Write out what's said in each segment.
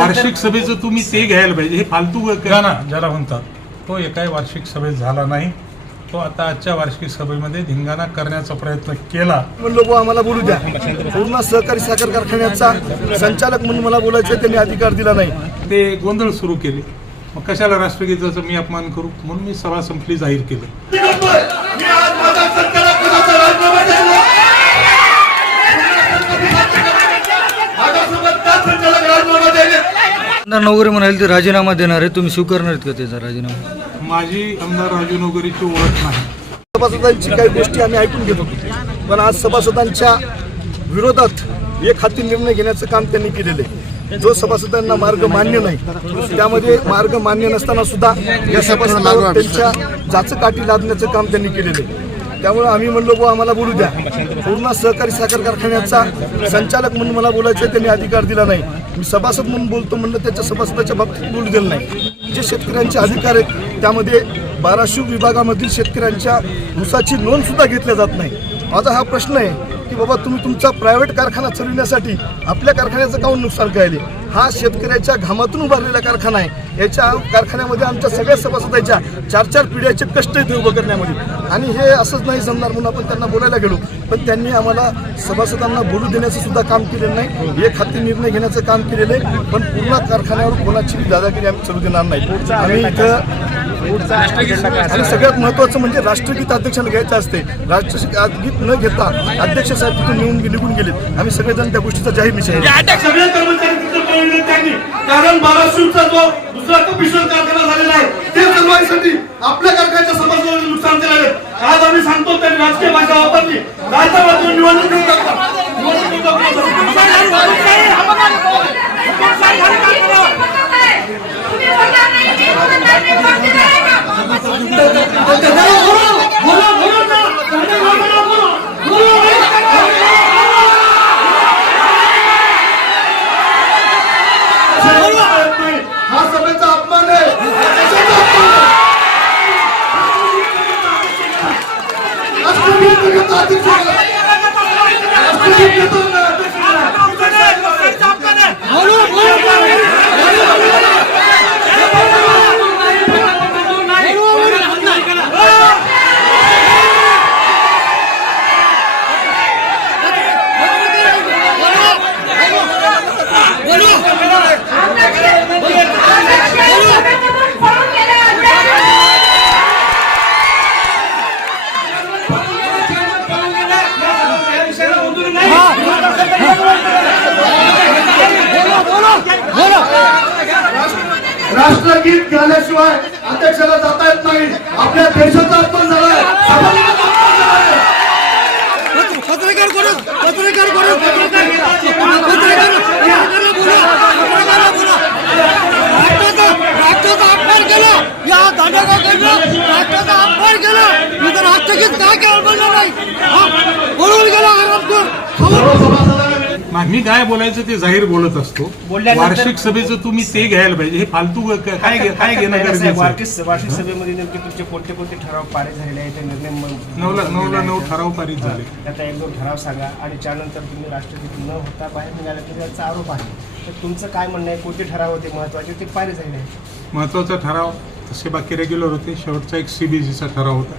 वार्षिक सभेचं तुम्ही ते घ्यायला पाहिजे. हे फालतू गाणा ज्याला म्हणतात. तो एकाही वार्षिक सभेत झाला नाही. तो आता आजच्या वार्षिक सभेमध्ये धिंगाणा करण्याचा प्रयत्न केला. बुवा आम्हाला बोलू द्या. पूर्ण सहकारी साखर कारखान्याचा संचालक म्हणून मला बोलायचं त्यांनी अधिकार दिला नाही. ते गोंधळ सुरू केले. मग कशाला राष्ट्रगीताचा मी अपमान करू? म्हणून मी सभा संपली जाहीर केलं. आमदार नवगरे म्हणाले ते राजीनामा देणार आहे तुम्ही स्वीकारणार आहेत का त्याचा राजीनामा? माझी आमदार राजू नगरीची ओळख नाही. सभासदांची काही गोष्टी आम्ही ऐकून घेतो. पण आज सभासदांच्या विरोधात एक हाती निर्णय घेण्याचं काम त्यांनी केलेलं आहे. जो सभासदांना मार्ग मान्य नाही त्यामध्ये मार्ग मान्य नसताना सुद्धा या सभासदांवर त्यांच्या जाचकाठी लादण्याचं काम त्यांनी केलेलं आहे. त्यामुळे आम्ही म्हणलो बुवा आम्हाला बोलू द्या. पूर्ण सहकारी साखर कारखान्याचा संचालक म्हणून मला बोलायचं त्यांनी अधिकार दिला नाही. मी सभासद म्हणून बोलतो म्हणलं त्याच्या सभासदाच्या बाबतीत बोलू दिलं नाही. जे शेतकऱ्यांचे अधिकार आहेत त्यामध्ये बाराशिव विभागामधील शेतकऱ्यांच्या ऊसाची नोंदसुद्धा घेतल्या जात नाही. माझा हा प्रश्न आहे की बाबा तुम्ही तुमचा प्रायव्हेट कारखाना चालविण्यासाठी आपल्या कारखान्याचं काऊन नुकसान करायले? हा शेतकऱ्याच्या घामातून उभारलेला कारखाना आहे. याच्या कारखान्यामध्ये आमच्या सगळ्या सभासदांच्या चार चार पिढ्याचे कष्ट इथे उभं करण्यामध्ये. आणि हे असंच नाही जमणार म्हणून आपण त्यांना बोलायला गेलो. पण त्यांनी आम्हाला सभासदांना बोलू देण्याचं सुद्धा काम केलेलं नाही. एक हाती निर्णय घेण्याचं काम केलेलं आहे. पण पूर्ण कारखान्यावर कोणाची दादागिरी आम्ही चालू देणार नाही. आम्ही इथं आणि सगळ्यात महत्वाचं म्हणजे राष्ट्रगीत अध्यक्षाला घ्यायचं असते. राष्ट्रगीत न घेता अध्यक्ष साहेब तिथून निघून निघून गेलेत. आम्ही सगळेजण त्या गोष्टीचा जाहीर विषय कर्मचारी कारण बाराशूचा जो दुसरा कमिशन कारखाना झालेला आहे ते चालवायसाठी आपल्या कारखान्याच्या समाजाला नुकसान केलं आहे आज आम्ही सांगतो त्यांनी राजकीय भाषा वापरली राष्ट्रवादी निवडणूक घेऊन टाकतात निवडणूक हा सभेचा अपमान आहे राष्ट्रगीत घेतो अध्यक्षाला. राष्ट्रगीत घेतो ना अध्यक्षाला. राष्ट्रगीत गाण्याशिवाय अध्यक्षाला जाता येत नाही. आपल्या देशाचा अपमान झालाय. सभागृहाचा अपमान झालाय. पत्रकार करू पत्रकार करू पत्रकार राष्ट्राचा अपमान केला. या दांडेगावकडनं राष्ट्राचा अपमान केला. मी तर राष्ट्रगीत काय बोललो नाही? बोलून गेला नाही, मी काय बोलायचं ते जाहीर बोलत असतो. वार्षिक सभेचं तुम्ही ते घ्यायला पाहिजे. हे फालतू ग- काय घे- काय घेणं गरजेचं आहे? वार्षिक वार्षिक सभेमध्ये नेमके तुमचे कोणते कोणते ठराव पारित झालेले आहेत? ते निर्णय म- नऊला नऊला नऊ ठराव पारित झाले. त्याचा एक दोन ठराव सांगा. आणि त्यानंतर तुम्ही राष्ट्रपती न होता बाहेर निघाला तरी याचा आरोप आहे. तर तुमचं काय म्हणणं आहे? कोणते ठराव होते? महत्त्वाचे ते पारित झालेले आहेत. महत्त्वाचा ठराव तसे बाकी रेग्युलर होते. शेवटचा एक सीबीसीचा ठराव होता.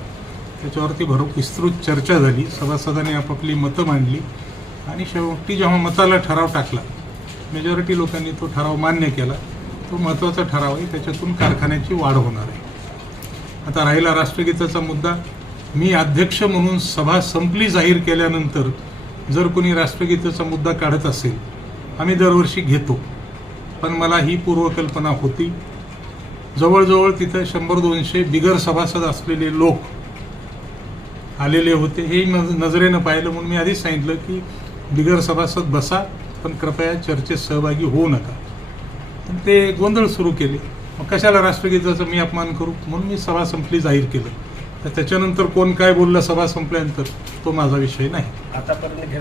त्याच्यावरती भर विस्तृत चर्चा झाली. सभासदांनी आपापली मतं मांडली. आणि शेवटी जेव्हा मताला ठराव टाकला मेजॉरिटी लोकांनी तो ठराव मान्य केला तो महत्त्वाचा ठराव आहे त्याच्यातून कारखान्याची वाढ होणार आहे. आता राहिला राष्ट्रगीताचा मुद्दा. मी अध्यक्ष म्हणून सभा संपली जाहीर केल्यानंतर जर कोणी राष्ट्रगीताचा मुद्दा काढत असेल आम्ही दरवर्षी घेतो. पण मला ही पूर्वकल्पना होती. जवळजवळ तिथं शंभर दोनशे बिगर सभासद असलेले लोक आलेले होते. हे नज- नजरेनं पाहिलं म्हणून मी आधीच सांगितलं की बिगर सभासद बसा पण कृपया चर्चेत सहभागी होऊ नका. पण ते गोंधळ सुरू केले. मग कशाला राष्ट्रगीताचा मी अपमान करू? म्हणून मी सभा संपली जाहीर केलं. तर त्याच्यानंतर कोण काय बोललं सभा संपल्यानंतर? तो माझा विषय नाही. आतापर्यंत